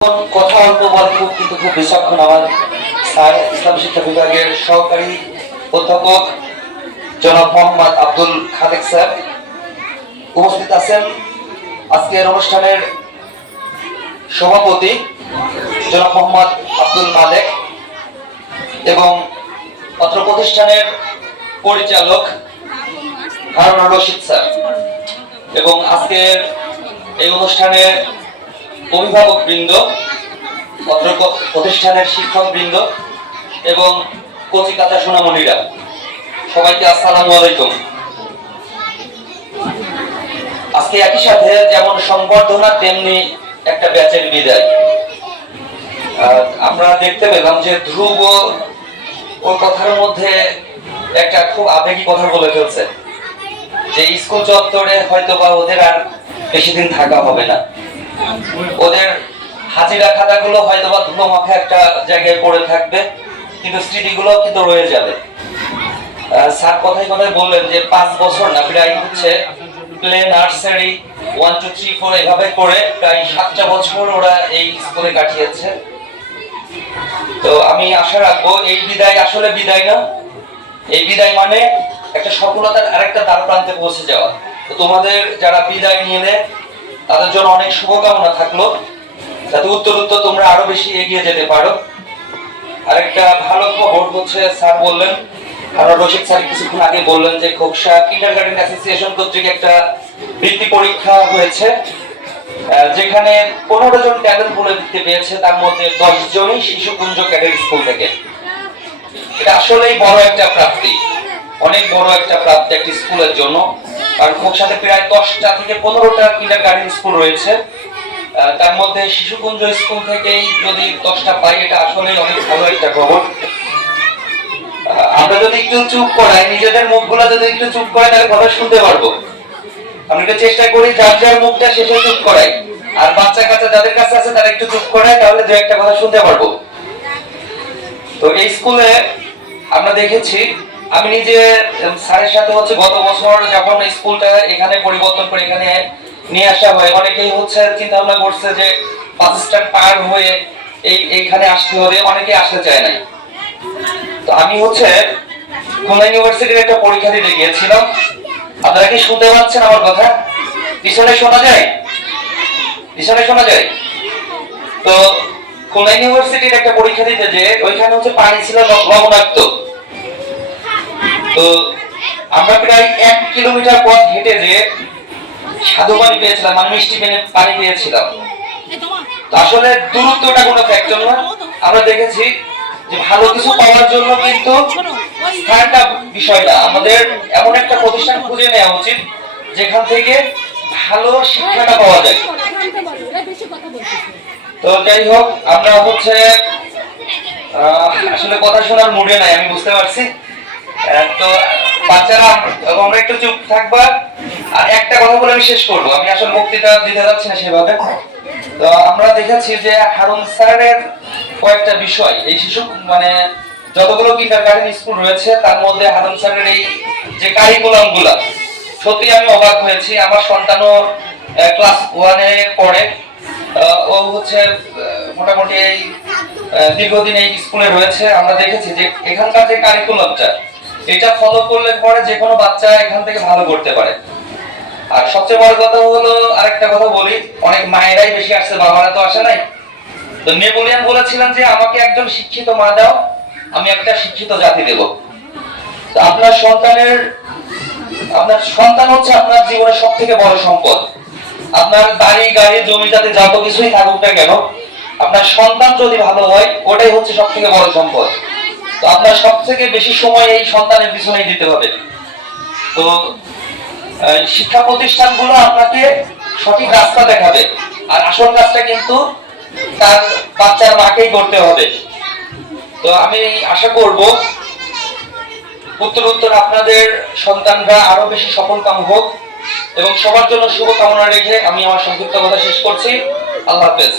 কথা অল্প কিন্তু খুব আমার স্যার, ইসলাম শিক্ষা বিভাগের সহকারী অধ্যাপক জনাব মোহাম্মদ আব্দুল খালেক স্যার উপস্থিত আছেন আজকের অনুষ্ঠানের সভাপতি জনাব মোহাম্মদ আব্দুল মালেক এবং অত্র প্রতিষ্ঠানের পরিচালক হারুন রশিদ স্যার। এবং আজকের এই অনুষ্ঠানের অভিভাবক বৃন্দ প্রতিষ্ঠানের শিক্ষক বৃন্দ এবং কচিকাতা সোনামণিরা। সবাইকে আসসালামু আলাইকুম। আজকে একই সাথে যেমন সংবর্ধনা, তেমনি একটা ব্যাচের বিদায়। আমরা দেখতে পেলাম যে ধ্রুব ওর কথার মধ্যে একটা খুব আবেগী কথা বলে ফেলছে, যে স্কুল চত্বরে হয়তো বা ওদের আর বেশি দিন থাকা হবে না। ওদের হাজিরা খাতাগুলো হয়তো বা ধুলো মাখা একটা জায়গায় পড়ে থাকবে, কিন্তু স্মৃতিগুলো কিন্তু রয়ে যাবে। স্যার বললেন যে পাঁচ বছর না, প্রায় হচ্ছে play nursery one two three four এভাবে করে প্রায় সাতটা বছর ওরা এই স্কুলে কাটিয়েছে। তো আমি আশা রাখব এই বিদায় আসলে বিদায় না, এই বিদায় মানে একটা সফলতার আরেকটা দ্বার প্রান্তে পৌঁছে যাওয়া। তো তোমাদের যারা বিদায় নিয়ে নেয় তাদের জন্য অনেক শুভকামনা থাকল। যাতে উত্তর উত্তর তোমরা আরও বেশি এগিয়ে যেতে পারো। আরেকটা ভালো খবর হচ্ছে, স্যার বললেন আর রশিদ স্যার কিছুক্ষণ আগে বললেন যে খোকসা কিন্ডার গার্ডেন অ্যাসোসিয়েশন কর্তৃক একটা বৃত্তি পরীক্ষা হয়েছে যেখানে পনেরো জন ট্যালেন্ট বলে বৃত্তি পেয়েছে, তার মধ্যে দশ জনই শিশুকুঞ্জ ক্যাডেট স্কুল থেকে। এটা আসলেই বড় একটা প্রাপ্তি, অনেক বড় একটা প্রাপ্তি একটি স্কুলের জন্য। কারণ সাথে প্রায় দশটা থেকে পনেরোটা কিন্ডার গার্ডেন স্কুল রয়েছে তার মধ্যে শিশুকুঞ্জ স্কুল থেকেই যদি দশটা পাই, এটা আসলেই অনেক ভালো একটা খবর। আমরা যদি একটু চুপ করাই, নিজেদের মুখগুলো যদি একটু চুপ করাই, তাহলে কথা শুনতে পারব। আমরা একটু চেষ্টা করি, যার যার মুখটা শেষে চুপ করাই। আর বাচ্চা কাচ্চা যাদের কাছে আছে, তারা একটু চুপ করায় তাহলে দু একটা কথা শুনতে পারব। তো এই স্কুলে আমরা দেখেছি আমি নিজে স্যারের সাথে হচ্ছে গত বছর যখন স্কুলটা এখানে পরিবর্তন করে এখানে নিয়ে আসা হয়, অনেকেই হচ্ছে চিন্তা ভাবনা করছে যে বাস স্ট্যান্ড পার হয়ে এই, এইখানে আসতে হবে অনেকে আসতে চায় নাই। তো আমি হচ্ছে খুলনা ইউনিভার্সিটির একটা পরীক্ষা দিতে গিয়েছিলাম। আপনারা কি শুনতে পাচ্ছেন আমার কথা? পিছনে শোনা যায়? পিছনে শোনা যায়? তো খুলনা ইউনিভার্সিটির একটা পরীক্ষা দিতে যে, ওইখানে হচ্ছে পানি ছিল লবণাক্ত। তো আমরা প্রায় এক কিলোমিটার পথ হেঁটে যে পানি পেয়েছিলাম মানে মিষ্টি পেনে- পানি পেয়েছিলাম আসলে দূরত্বটা কোনো ফ্যাক্টর না। আমরা দেখেছি যে ভালো কিছু পাওয়ার জন্য কিন্তু স্থানটা, বিষয়টা, আমাদের এমন একটা প্রতিষ্ঠান খুঁজে নেওয়া উচিত, যেখান থেকে ভালো শিক্ষাটা পাওয়া যায়। তো যাই হোক, আমরা হচ্ছে আসলে কথা শোনার মুডে নাই, আমি বুঝতে পারছি। তো বাচ্চারা আমরা একটু চুপ থাকবা। আর একটা কথা বলে আমি শেষ করব। আমি আসলে বক্তৃতা দিতে যাচ্ছি না সেভাবে। তো আমরা দেখেছি যে হারুন স্যারের কয়েকটা বিষয়। এই শিশু মানে যতগুলো কিন্ডারগার্ডেন স্কুল রয়েছে, তার মধ্যে হারুন স্যারের এই যে কারিকুলামগুলা সত্যি আমি অবাক হয়েছি। আমার সন্তানও ক্লাস ওয়ানে পড়ে। ও হচ্ছে মোটামুটি এই দীর্ঘদিন এই স্কুলে রয়েছে। আমরা দেখেছি যে এখানকার যে কারিকুলামটা এটা ফলো করলে পরে যে কোনো বাচ্চা এখান থেকে ভালো করতে পারে। আর সবচেয়ে বড় কথা হলো, আরেকটা কথা বলি, অনেক মায়েরাই বেশি আসছে, বাবারা তো আসে নাই। তো নেপোলিয়ান বলেছিলেন যে, আমাকে একজন শিক্ষিত মা দাও, আমি একটা শিক্ষিত জাতি দেব। আপনার সন্তানের, আপনার সন্তান হচ্ছে আপনার জীবনের সব থেকে বড় সম্পদ। আপনার বাড়ি, গাড়ি জমি যাতে যত কিছুই থাকুক না কেন, আপনার সন্তান যদি ভালো হয়, ওটাই হচ্ছে সব থেকে বড় সম্পদ। আপনার সব থেকে বেশি সময় এই সন্তানের পিছনেই দিতে হবে। তো শিক্ষা প্রতিষ্ঠানগুলো আপনাকে সঠিক রাস্তা দেখাবে। আর আসল কাজটা কিন্তু তার বাচ্চার মাকেই করতে হবে। তো আমি আশা করব, উত্তর উত্তর আপনাদের সন্তানরা আরও বেশি সফলকাম হোক এবং সবার জন্য শুভকামনা রেখে আমি আমার সংক্ষিপ্ত কথা শেষ করছি। আল্লাহ হাফেজ।